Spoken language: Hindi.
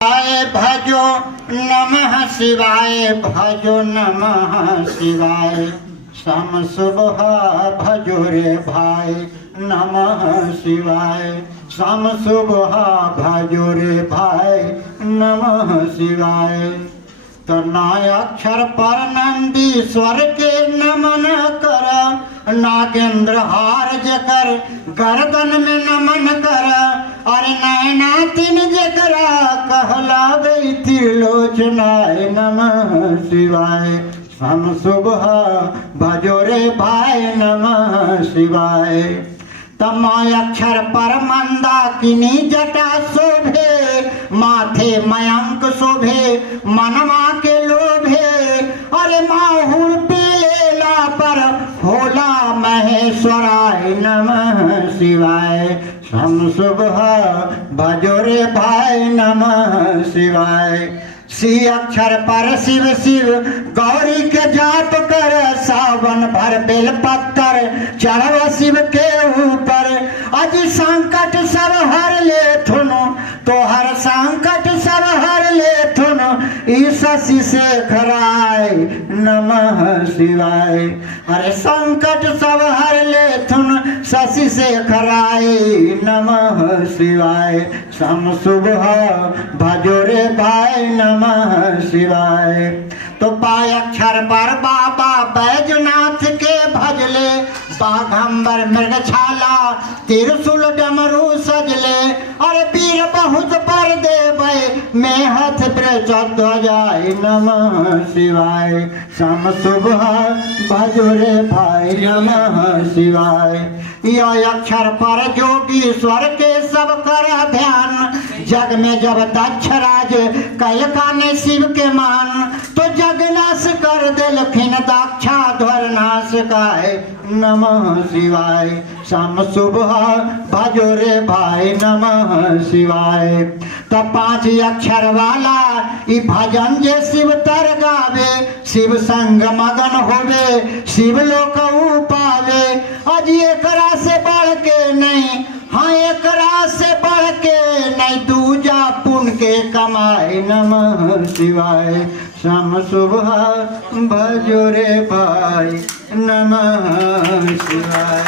भजो नमः शिवाय भजो नमः शिवाय शाम सुबह भजो रे भाई नमः शिवाय शाम सुबह भजो रे भाई नमः शिवाय। तनाय अक्षर पर नंदीश्वर के नमन कर नागेंद्र हार जकर गर्दन में नमन कर अरे नैना तीन जकरा कहला गई त्रिलोचनाय नमः शिवाय शाम सुबह भजो रे भाई नमः शिवाय। तमाय अक्षर पर मंदाकिनी जटा शोभे माथे मयंक शोभे मनमा के लोभे अरे माहुर पीलेला पर होला महेश्वराय नमः शिवाय शाम सुबह भजो रे भाई नमः शिवाय। सी अक्षर पर शिव शिव गौरी के जाप कर सावन भर बेल पत्तर चढ़व शिव के ऊपर अज संकट सब हर ले थुनो तो हर संकट सब हर ले थुनो ईशि शेखराय नमः शिवाय। अरे संकट सब हर ले थुन शशि शेखराय नमः शिवाय शाम सुबह भजो रे भाई नमः शिवाय। तो पाय अक्षर पर बाबा बैजनाथ के भजले बाघंबर मृगछाला त्रिशूल डमरू सजले और वीर बहुत पर देवे में हथ ध्वजाय नमः शिवाय शाम सुबह भजो रे भाई नमः शिवाय। यह अक्षर पर जोगीश्वर के सब कर ध्यान जग में जब दक्ष राज कल ने शिव के मान तो जग नाश कर दिलखिन दक्षा ध्वर नाश काय नमः शिवाय शाम सुबह भजो रे भाई नमः शिवाय। तो पांच अक्षर वाला ई भजन जे शिव तर गावे शिव संग मगन होवे शिव लोक पावे अज एकरा से बढ़ के नहीं हाँ एकरा से बढ़ के नहीं दूजा पुण्य के कमाए नमः शिवाय शाम सुबह भजो रे भाई नमः शिवाय।